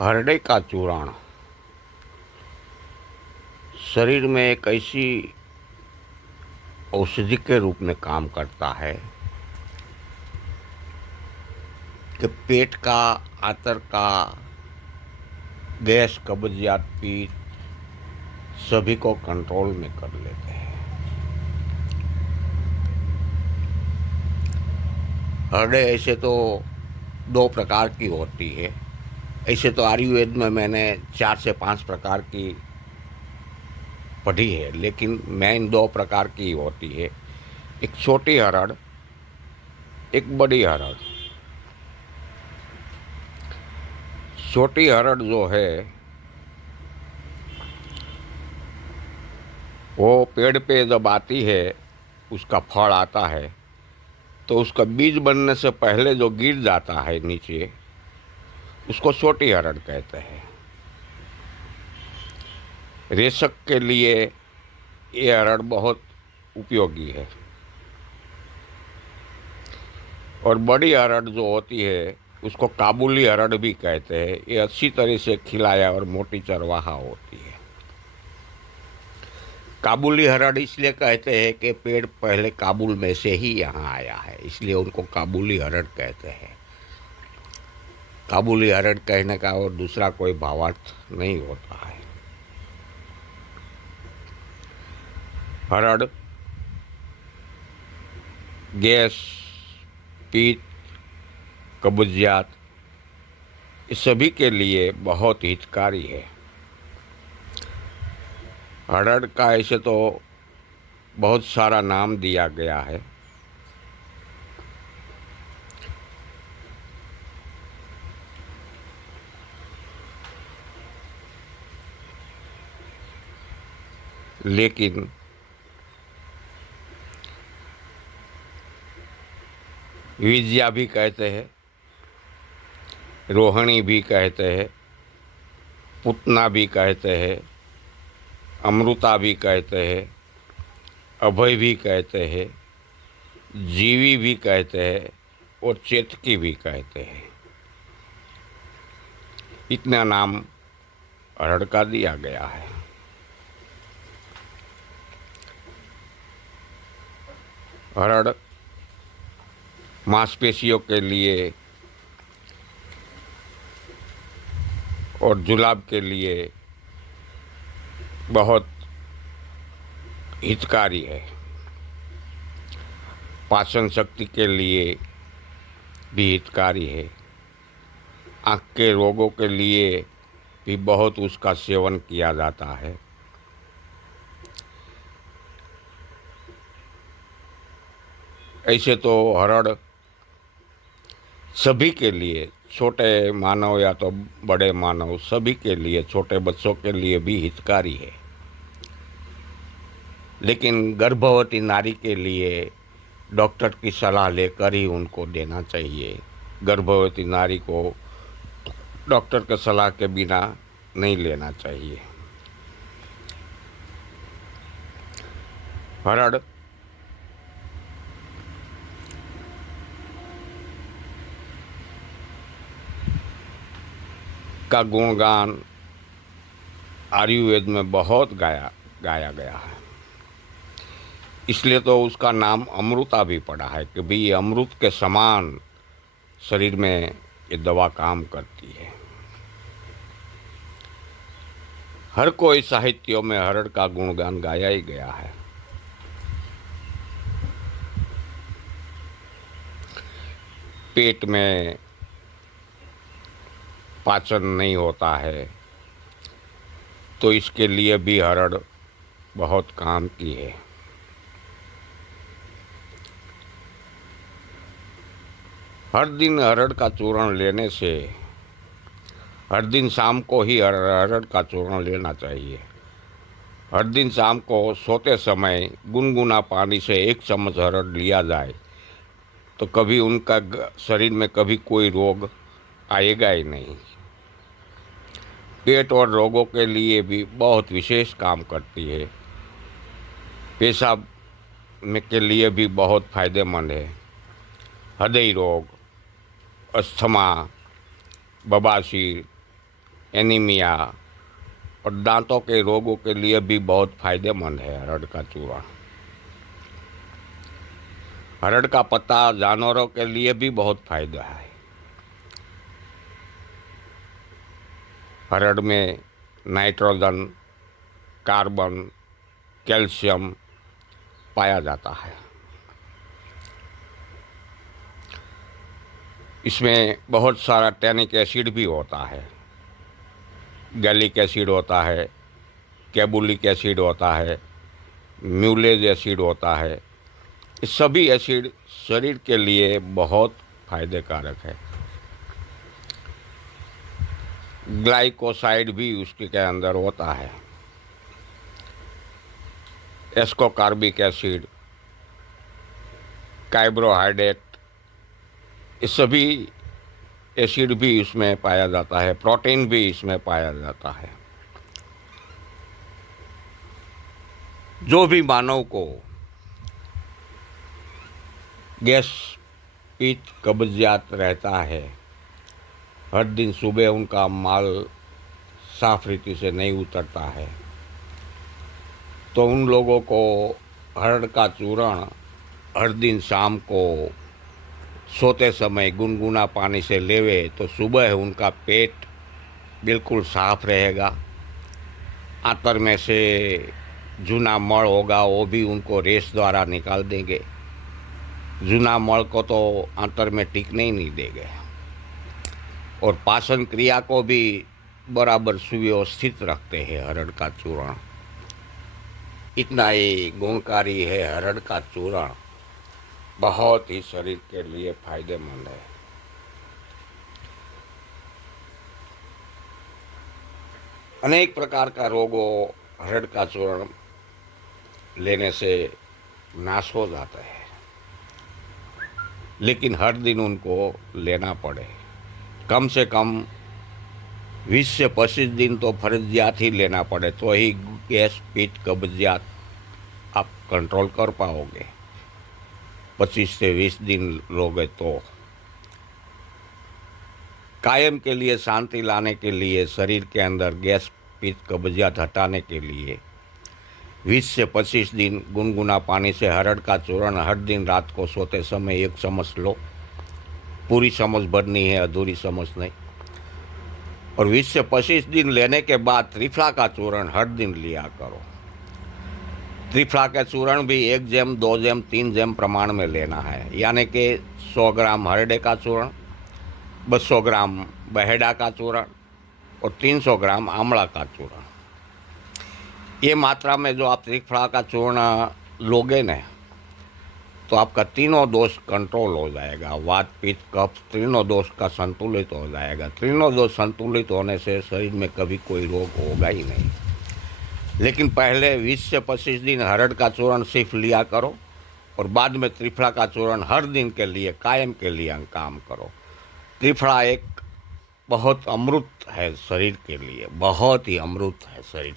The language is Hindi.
हरड़े का चूर्ण शरीर में एक ऐसी औषधि के रूप में काम करता है कि पेट का, आंतर का, गैस, कब्जियत, पित्त सभी को कंट्रोल में कर लेते हैं। हरड़े ऐसे तो दो प्रकार की होती है। ऐसे तो आयुर्वेद में मैंने 4 से 5 प्रकार की पढ़ी है, लेकिन मेन दो प्रकार की होती है। एक छोटी हरड़, एक बड़ी हरड़। छोटी हरड़ जो है वो पेड़ पे जब आती है, उसका फल आता है तो उसका बीज बनने से पहले जो गिर जाता है नीचे, उसको छोटी हरड़ कहते हैं। रेशक के लिए ये हरड़ बहुत उपयोगी है। और बड़ी हरड़ जो होती है उसको काबुली हरड़ भी कहते हैं। ये अच्छी तरह से खिलाया और मोटी चरवाहा होती है। काबुली हरड़ इसलिए कहते हैं कि पेड़ पहले काबुल में से ही यहाँ आया है, इसलिए उनको काबुली हरड़ कहते हैं। काबुली हरड़ कहने का और दूसरा कोई भावार्थ नहीं होता है। हरड़ गैस, पित्त, कब्जियत इस सभी के लिए बहुत हितकारी है। हरड़ का ऐसे तो बहुत सारा नाम दिया गया है। लेकिन विजया भी कहते हैं, रोहिणी भी कहते हैं, पुतना भी कहते हैं, अमृता भी कहते हैं, अभय भी कहते हैं, जीवी भी कहते हैं और चेतकी भी कहते हैं। इतना नाम हरड़ का दिया गया है। हरड़ मांसपेशियों के लिए और जुलाब के लिए बहुत हितकारी है। पाचन शक्ति के लिए भी हितकारी है। आँख के रोगों के लिए भी बहुत उसका सेवन किया जाता है। ऐसे तो हरड़ सभी के लिए, छोटे मानव या तो बड़े मानव, सभी के लिए, छोटे बच्चों के लिए भी हितकारी है। लेकिन गर्भवती नारी के लिए डॉक्टर की सलाह लेकर ही उनको देना चाहिए। गर्भवती नारी को डॉक्टर के सलाह के बिना नहीं लेना चाहिए। हरड़ का गुणगान आयुर्वेद में बहुत गाया गया है। इसलिए तो उसका नाम अमृता भी पड़ा है कि भाई अमृत के समान शरीर में ये दवा काम करती है। हर कोई साहित्यों में हरड़ का गुणगान गाया ही गया है। पेट में पाचन नहीं होता है तो इसके लिए भी हरड़ बहुत काम की है। हर दिन हरड़ का चूर्ण लेने से, हर दिन शाम को ही हरड़ का चूर्ण लेना चाहिए। हर दिन शाम को सोते समय गुनगुना पानी से 1 चम्मच हरड़ लिया जाए तो कभी उनका शरीर में कभी कोई रोग आएगा ही नहीं। पेट और रोगों के लिए भी बहुत विशेष काम करती है। पेशाब में के लिए भी बहुत फायदेमंद है। हृदय रोग, अस्थमा, बवासीर, एनीमिया और दांतों के रोगों के लिए भी बहुत फायदेमंद है अरहर का चूर्ण। अरहर का पत्ता जानवरों के लिए भी बहुत फायदा है। अरहर में नाइट्रोजन, कार्बन, कैल्शियम पाया जाता है। इसमें बहुत सारा टैनिक एसिड भी होता है, गैलिक एसिड होता है, कैबुलिक एसिड होता है, म्यूलेज एसिड होता है। ये सभी एसिड शरीर के लिए बहुत फायदेकारक है। ग्लाइकोसाइड भी उसके के अंदर होता है। एस्कोकार्बिक एसिड, कार्बोहाइड्रेट, ये सभी एसिड भी इसमें पाया जाता है। प्रोटीन भी इसमें पाया जाता है। जो भी मानव को गैस, पित्त, कब्जियत रहता है, हर दिन सुबह उनका माल साफ रीति से नहीं उतरता है, तो उन लोगों को अरहर का चूर्ण हर दिन शाम को सोते समय गुनगुना पानी से लेवे तो सुबह उनका पेट बिल्कुल साफ रहेगा। आंतर में से जूना मल होगा वो भी उनको रेस द्वारा निकाल देंगे। जूना मल को तो आंतर में टिकने ही नहीं देंगे और पाचन क्रिया को भी बराबर सुव्यवस्थित रखते हैं अरहर का चूर्ण। इतना ही गुणकारी है अरहर का चूर्ण, बहुत ही शरीर के लिए फायदेमंद है। अनेक प्रकार का रोगों अरहर का चूर्ण लेने से नाश हो जाता है, लेकिन हर दिन उनको लेना पड़े। कम से कम 20 से 25 दिन तो फर्जियात ही लेना पड़े, तो ही गैस, पित्त, कब्जियत आप कंट्रोल कर पाओगे। 25 से 20 दिन लोगे तो कायम के लिए शांति लाने के लिए, शरीर के अंदर गैस, पित्त, कब्जियत हटाने के लिए 20 से 25 दिन गुनगुना पानी से अरहर का चूर्ण हर दिन रात को सोते समय 1 चम्मच लो। पूरी चम्मच भरनी है, अधूरी चम्मच नहीं। और 20 से 25 दिन लेने के बाद त्रिफला का चूर्ण हर दिन लिया करो। त्रिफला का चूर्ण भी 1 जैम, 2 जैम, 3 जैम प्रमाण में लेना है, यानी कि 100 ग्राम हरडे का चूर्ण, 200 ग्राम बहेड़ा का चूर्ण और 300 ग्राम आंवला का चूर्ण। ये मात्रा में जो आप त्रिफला का चूर्ण लोगे न, तो आपका तीनों दोष कंट्रोल हो जाएगा। वात, पित्त, कफ, तीनों दोष का संतुलित हो जाएगा। तीनों दोष संतुलित होने से शरीर में कभी कोई रोग होगा ही नहीं। लेकिन पहले 20 से 25 दिन अरहर का चूर्ण सिर्फ लिया करो और बाद में त्रिफला का चूर्ण हर दिन के लिए, कायम के लिए काम करो। त्रिफला एक बहुत अमृत है शरीर के लिए, बहुत ही अमृत है शरीर